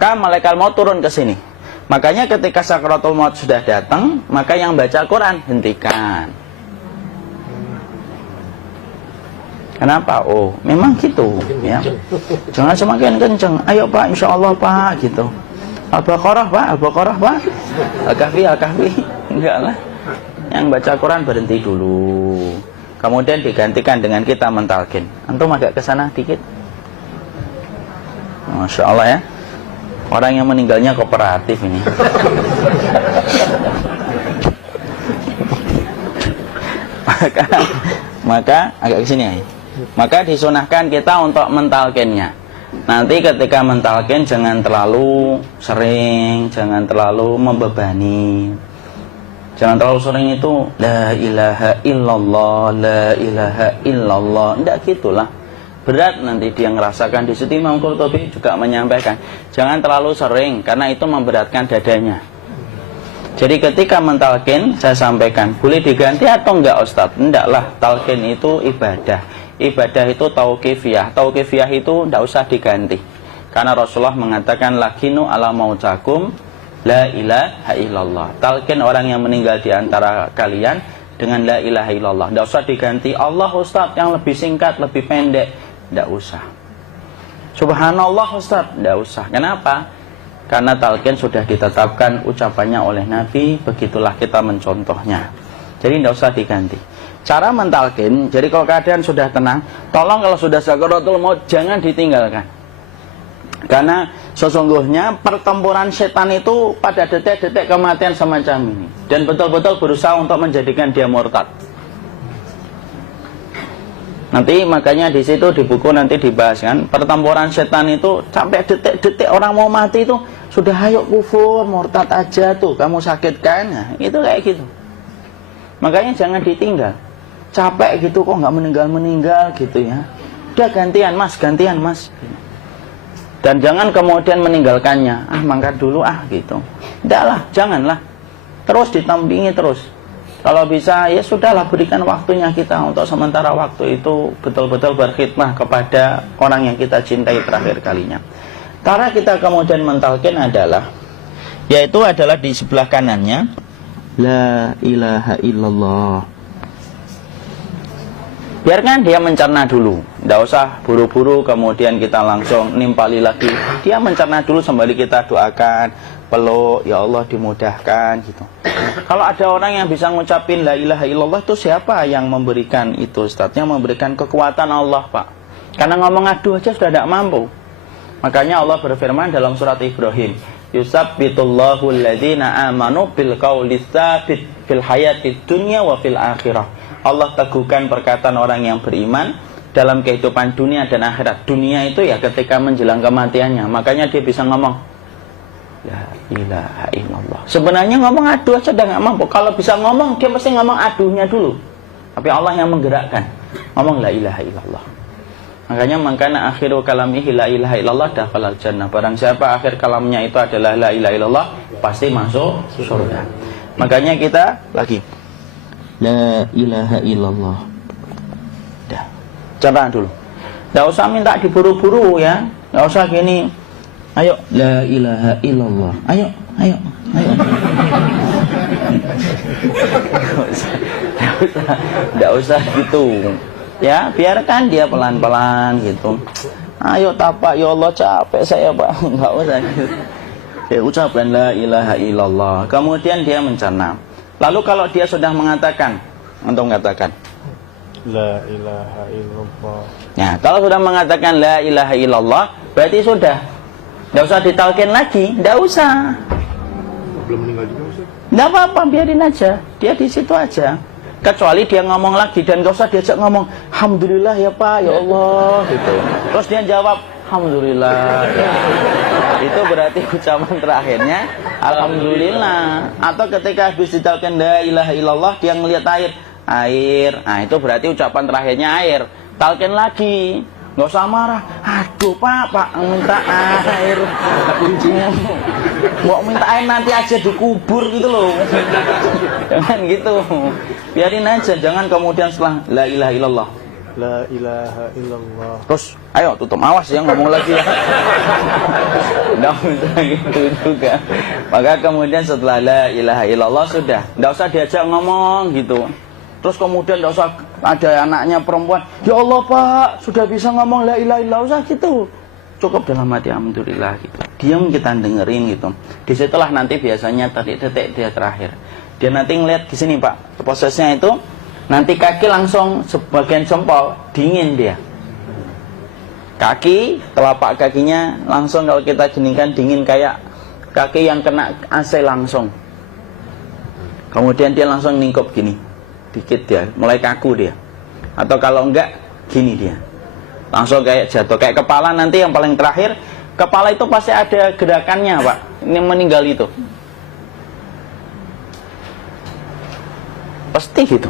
maka malaikat maut turun ke sini. Makanya ketika sakaratul maut sudah datang, maka yang baca Quran hentikan. Kenapa? Oh, memang gitu ya. Jangan semakin kenceng. Ayo Pak, insya Allah Pak, gitu. Al-Baqarah Pak, Al-Baqarah Pak. Al-Kahfi, Al-Kahfi. Enggak lah. Yang baca Quran berhenti dulu. Kemudian digantikan dengan kita mentalkin. Antum agak ke sana dikit. Masya Allah ya. Orang yang meninggalnya kooperatif ini. maka agak ke sini ya. Maka disunahkan kita untuk mentalkinnya. Nanti ketika mentalkin jangan terlalu sering, jangan terlalu membebani. Jangan terlalu sering itu la ilaha illallah, la ilaha illallah. Tidak gitulah. Berat nanti dia ngerasakan. Di situ Imam Qurtubi juga menyampaikan, jangan terlalu sering karena itu memberatkan dadanya. Jadi ketika mentalkin saya sampaikan, boleh diganti atau enggak Ustadz? Enggaklah, talkin itu ibadah. Ibadah itu tauqifiyah. Tauqifiyah itu tidak usah diganti. Karena Rasulullah mengatakan lakinu ala mautakum la ilaha illallah. Talqin orang yang meninggal di antara kalian dengan la ilaha illallah. Tidak usah diganti Allah Ustaz yang lebih singkat, lebih pendek. Tidak usah. Subhanallah Ustaz, tidak usah. Kenapa? Karena talqin sudah ditetapkan ucapannya oleh Nabi. Begitulah kita mencontohnya. Jadi tidak usah diganti. Cara mentalkin, jadi kalau keadaan sudah tenang, tolong kalau sudah sakaratul maut jangan ditinggalkan. Karena sesungguhnya pertempuran setan itu pada detik-detik kematian semacam ini. Dan betul-betul berusaha untuk menjadikan dia murtad. Nanti makanya di situ di buku nanti dibahas kan, pertempuran setan itu sampai detik-detik orang mau mati itu sudah ayo kufur, murtad aja tuh, kamu sakit kan? Nah, itu kayak gitu. Makanya jangan ditinggal. Capek gitu kok nggak meninggal gitu ya. Udah gantian mas. Dan jangan kemudian meninggalkannya. Mangkat dulu gitu. Tidaklah, janganlah. Terus ditampingi terus. Kalau bisa ya sudahlah, berikan waktunya kita untuk sementara waktu itu betul-betul berkhidmah kepada orang yang kita cintai terakhir kalinya. Cara kita kemudian mentalkin adalah, yaitu adalah di sebelah kanannya la ilaha illallah. Biarkan dia mencerna dulu. Tidak usah buru-buru kemudian kita langsung nimpali lagi. Dia mencerna dulu sembari kita doakan, peluk, ya Allah dimudahkan gitu. Kalau ada orang yang bisa ngucapin la ilaha illallah, itu siapa yang memberikan itu Ustaz? Yang memberikan kekuatan Allah Pak. Karena ngomong aduh aja sudah tidak mampu. Makanya Allah berfirman dalam surat Ibrahim, yusabbitullahu alladhina amanu bil qawli tsabit fil hayatid dunya wa fil akhirah. Allah teguhkan perkataan orang yang beriman dalam kehidupan dunia dan akhirat. Dunia itu ya ketika menjelang kematiannya. Makanya dia bisa ngomong la ilaha illallah. Sebenarnya ngomong aduh aja udah gak mampu. Kalau bisa ngomong, dia mesti ngomong aduhnya dulu. Tapi Allah yang menggerakkan. Ngomong la ilaha illallah. Makanya mangkana akhiru kalamihi la ilaha illallah dakhalal jannah. Barang siapa akhir kalamnya itu adalah la ilaha illallah, pasti masuk surga. Makanya kita lagi la ilaha illallah. Dah. Coba dulu. Tidak usah minta diburu-buru ya. Tidak usah gini. Ayo la ilaha illallah. Ayo. Tidak usah gitu. Ya, biarkan dia pelan-pelan gitu. Ayo tapak, ya Allah capek saya Pak. Enggak usah gitu. Ya, ucapkan la ilaha illallah. Kemudian dia mencerna. Lalu kalau dia sudah mengatakan, untuk mengatakan la ilaha illallah. Ya, kalau sudah mengatakan la ilaha illallah, berarti sudah. Tidak usah ditalkin lagi, tidak usah. Belum meninggal juga Ustaz? Tidak apa-apa, biarin aja. Dia di situ aja. Kecuali dia ngomong lagi dan gak usah diajak ngomong alhamdulillah ya Pak, ya Allah gitu. Terus dia jawab alhamdulillah ya. Itu berarti ucapan terakhirnya alhamdulillah. Atau ketika habis ditalkin la ilaha illallah, dia ngelihat air. Nah itu berarti ucapan terakhirnya air. Talkin lagi, nggak usah marah. Aduh Pak minta air. Mau minta air nanti aja dikubur gitu loh. Jangan gitu. Biarin aja, jangan kemudian setelah la ilaha illallah La ilaha illallah. Terus, ayo tutup, awas yang ngomong lagi ya. Nggak usah gitu juga. Maka kemudian setelah la ilaha illallah sudah, nggak usah diajak ngomong gitu. Terus kemudian nggak usah ada anaknya perempuan, ya Allah Pak, sudah bisa ngomong la ilaha illallah, usah gitu. Cukup dalam hati alhamdulillah gitu. Diam kita dengerin gitu. Disitulah nanti biasanya detik dia terakhir. Dia nanti ngeliat di sini Pak, prosesnya itu. Nanti kaki langsung sebagian jempol dingin dia. Kaki, telapak kakinya langsung kalau kita jeningkan dingin kayak kaki yang kena AC langsung. Kemudian dia langsung ningkup gini, dikit dia, mulai kaku dia. Atau kalau enggak, gini dia. Langsung kayak jatuh, kayak kepala nanti yang paling terakhir. Kepala itu pasti ada gerakannya Pak, ini meninggal itu. Pasti gitu.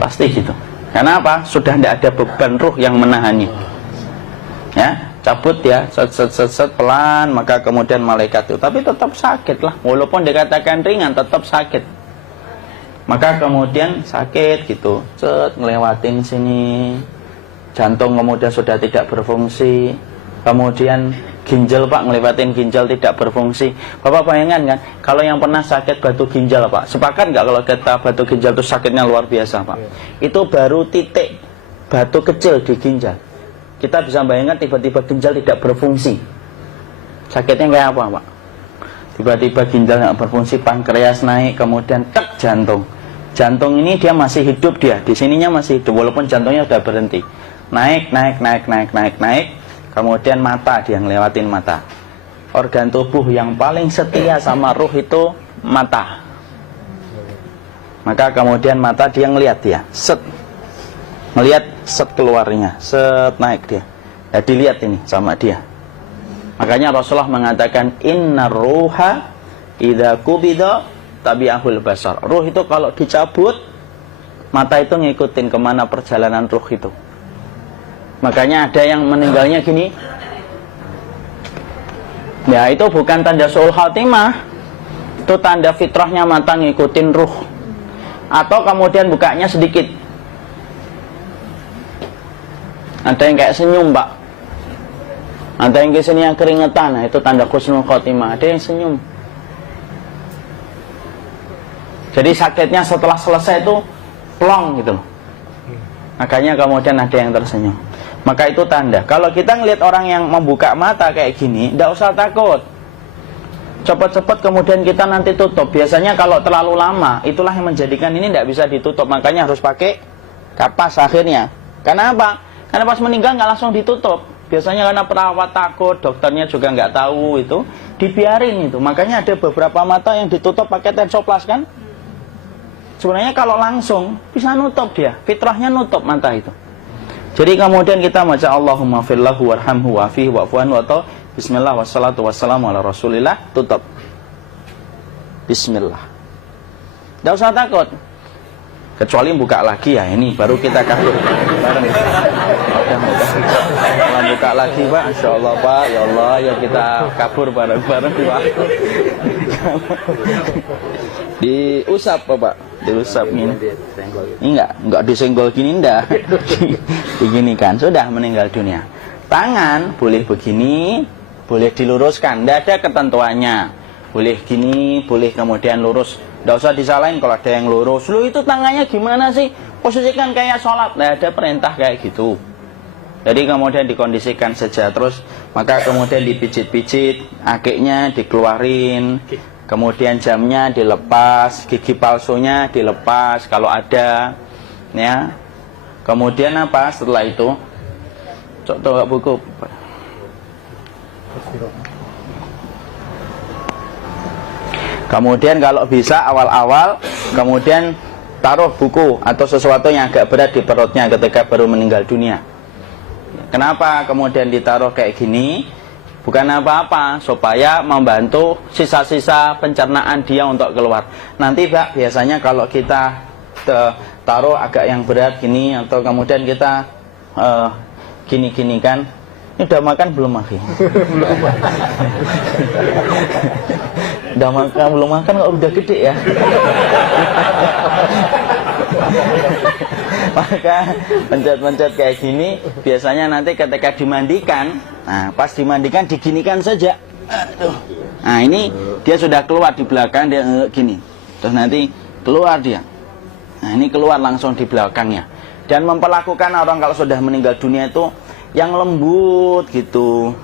Pasti gitu. Karena apa? Sudah tidak ada beban ruh yang menahannya. Ya, cabut ya, set pelan, maka kemudian malaikat itu. Tapi tetap sakit lah, walaupun dikatakan ringan, tetap sakit. Maka kemudian sakit gitu, ngelewatin sini, jantung kemudian sudah tidak berfungsi, kemudian ginjal Pak, ngelewatin ginjal tidak berfungsi. Bapak bayangkan kan, kalau yang pernah sakit batu ginjal Pak, sepakat nggak kalau kita batu ginjal itu sakitnya luar biasa Pak? Itu baru titik batu kecil di ginjal. Kita bisa bayangkan tiba-tiba ginjal tidak berfungsi. Sakitnya kayak apa Pak? Tiba-tiba ginjal nggak berfungsi, pankreas naik, kemudian tek jantung. Jantung ini dia masih hidup dia, di sininya masih hidup walaupun jantungnya sudah berhenti. Naik. Kemudian mata, dia ngelewatin mata. Organ tubuh yang paling setia sama ruh itu mata. Maka kemudian mata dia ngelihat dia, ngelihat keluarnya, naik dia. Ya dilihat ini sama dia. Makanya Rasulullah mengatakan innar ruha idza qubida tabi'ahul basar. Ruh itu kalau dicabut, mata itu ngikutin kemana perjalanan ruh itu. Makanya ada yang meninggalnya gini. Ya itu bukan tanda su'ul khatimah. Itu tanda fitrahnya mata ngikutin ruh. Atau kemudian bukanya sedikit. Ada yang kayak senyum Pak. Ada yang kesini yang keringetan. Nah, itu tanda husnul khatimah. Ada yang senyum. Jadi sakitnya setelah selesai itu plong gitu. Makanya kemudian ada yang tersenyum. Maka itu tanda. Kalau kita ngelihat orang yang membuka mata kayak gini, tidak usah takut. Cepat-cepat kemudian kita nanti tutup. Biasanya kalau terlalu lama, itulah yang menjadikan ini tidak bisa ditutup. Makanya harus pakai kapas akhirnya. Karena apa? Karena pas meninggal nggak langsung ditutup. Biasanya karena perawat takut, dokternya juga nggak tahu itu, dibiarin itu. Makanya ada beberapa mata yang ditutup pakai tensoplas kan? Sebenarnya kalau langsung bisa nutup dia, fitrahnya nutup mata itu. Jadi kemudian kita baca Allahumma firlahu warhamhu wa'afihi wa'fu anhu atau bismillah wassalatu wassalamu ala rasulillah, tutup. Bismillah. Tidak usah takut. Kecuali buka lagi ya, ini baru kita kabur bareng. Kalau buka lagi Pak, Insya Allah Pak, ya Allah ya kita kabur bareng-bareng Pak. Diusap Pak, diusap ini. Enggak disenggol gini enggak. Begini kan, sudah meninggal dunia. Tangan boleh begini, boleh diluruskan, enggak ada ketentuannya. Boleh gini, boleh kemudian lurus. Enggak usah disalahin kalau ada yang lurus. Lu itu tangannya gimana sih? Posisikan kayak sholat. Nah, ada perintah kayak gitu. Jadi kemudian dikondisikan saja. Terus maka kemudian dipijit-pijit, akiknya dikeluarin. Kemudian jamnya dilepas, gigi palsunya dilepas kalau ada. Ya. Kemudian apa setelah itu? Coba buku. Kemudian kalau bisa awal-awal kemudian taruh buku atau sesuatu yang agak berat di perutnya ketika baru meninggal dunia. Kenapa kemudian ditaruh kayak gini? Bukan apa-apa, supaya membantu sisa-sisa pencernaan dia untuk keluar. Nanti Pak, biasanya kalau kita taruh agak yang berat gini atau kemudian kita gini-gini kan, ini udah makan belum Maki? Udah makan belum makan kok udah gede ya? Maka pencet-pencet kayak gini biasanya nanti ketika dimandikan, nah pas dimandikan diginikan saja. Aduh. Nah ini dia sudah keluar di belakang, dia gini. Terus nanti keluar dia. Nah ini keluar langsung di belakangnya. Dan memperlakukan orang kalau sudah meninggal dunia itu yang lembut gitu.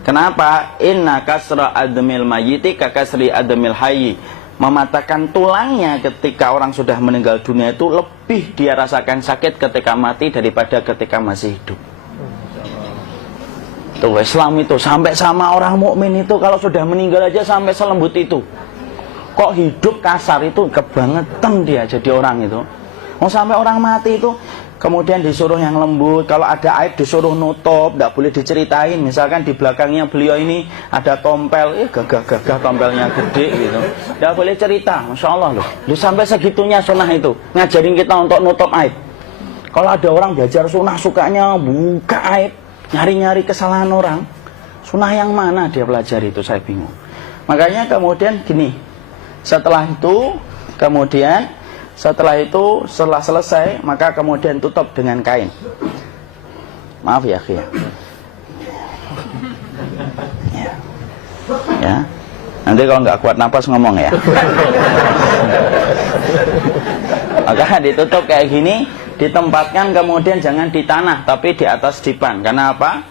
Kenapa? Inna kasra admil mayyiti kakasri admil hayyi. Mematahkan tulangnya ketika orang sudah meninggal dunia itu lebih dia rasakan sakit ketika mati daripada ketika masih hidup. Tuh Islam itu sampai sama orang mukmin itu kalau sudah meninggal aja sampai selembut itu. Kok hidup kasar itu kebangetan dia jadi orang itu. Mau sampai orang mati itu kemudian disuruh yang lembut, kalau ada aib disuruh nutup, tidak boleh diceritain. Misalkan di belakangnya beliau ini ada tompel, gagah-gagah tompelnya gede gitu, tidak boleh cerita. Masya Allah loh, sampai segitunya sunnah itu ngajarin kita untuk nutup aib. Kalau ada orang belajar sunnah sukanya buka aib, nyari-nyari kesalahan orang, sunnah yang mana dia pelajari itu saya bingung. Makanya kemudian gini, setelah selesai maka kemudian tutup dengan kain. Maaf ya akhi ya. Nanti kalau nggak kuat napas ngomong ya. Maka ditutup kayak gini, ditempatkan kemudian jangan di tanah tapi di atas dipan. Karena apa?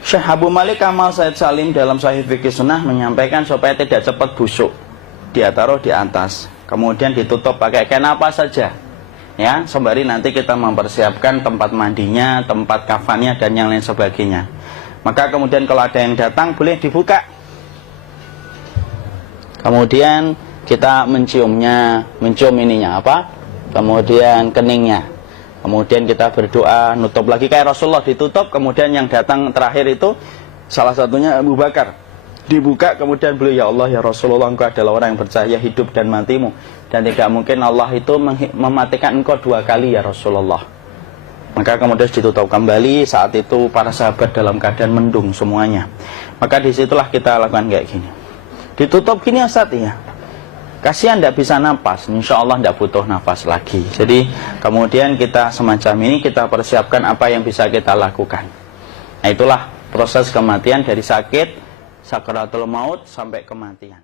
Syekh Abu Malik Kamal Said Salim dalam Sahih Fikih Sunnah menyampaikan supaya tidak cepat busuk. Dia taruh di atas. Kemudian ditutup pakai kain apa saja, ya, sembari nanti kita mempersiapkan tempat mandinya, tempat kafannya dan yang lain sebagainya. Maka kemudian kalau ada yang datang boleh dibuka. Kemudian kita mencium ininya apa? Kemudian keningnya. Kemudian kita berdoa, nutup lagi kayak Rasulullah ditutup. Kemudian yang datang terakhir itu salah satunya Abu Bakar. Dibuka kemudian beliau, ya Allah ya Rasulullah, engkau adalah orang yang percaya hidup dan matimu, dan tidak mungkin Allah itu mematikan engkau 2 kali ya Rasulullah. Maka kemudian ditutup kembali. Saat itu para sahabat dalam keadaan mendung semuanya. Maka disitulah kita lakukan kayak gini, ditutup gini Ustaz ya. Kasihan tidak bisa nafas, insya Allah tidak butuh nafas lagi. Jadi kemudian kita semacam ini kita persiapkan apa yang bisa kita lakukan. Nah itulah proses kematian dari sakit sakaratul maut sampai kematian.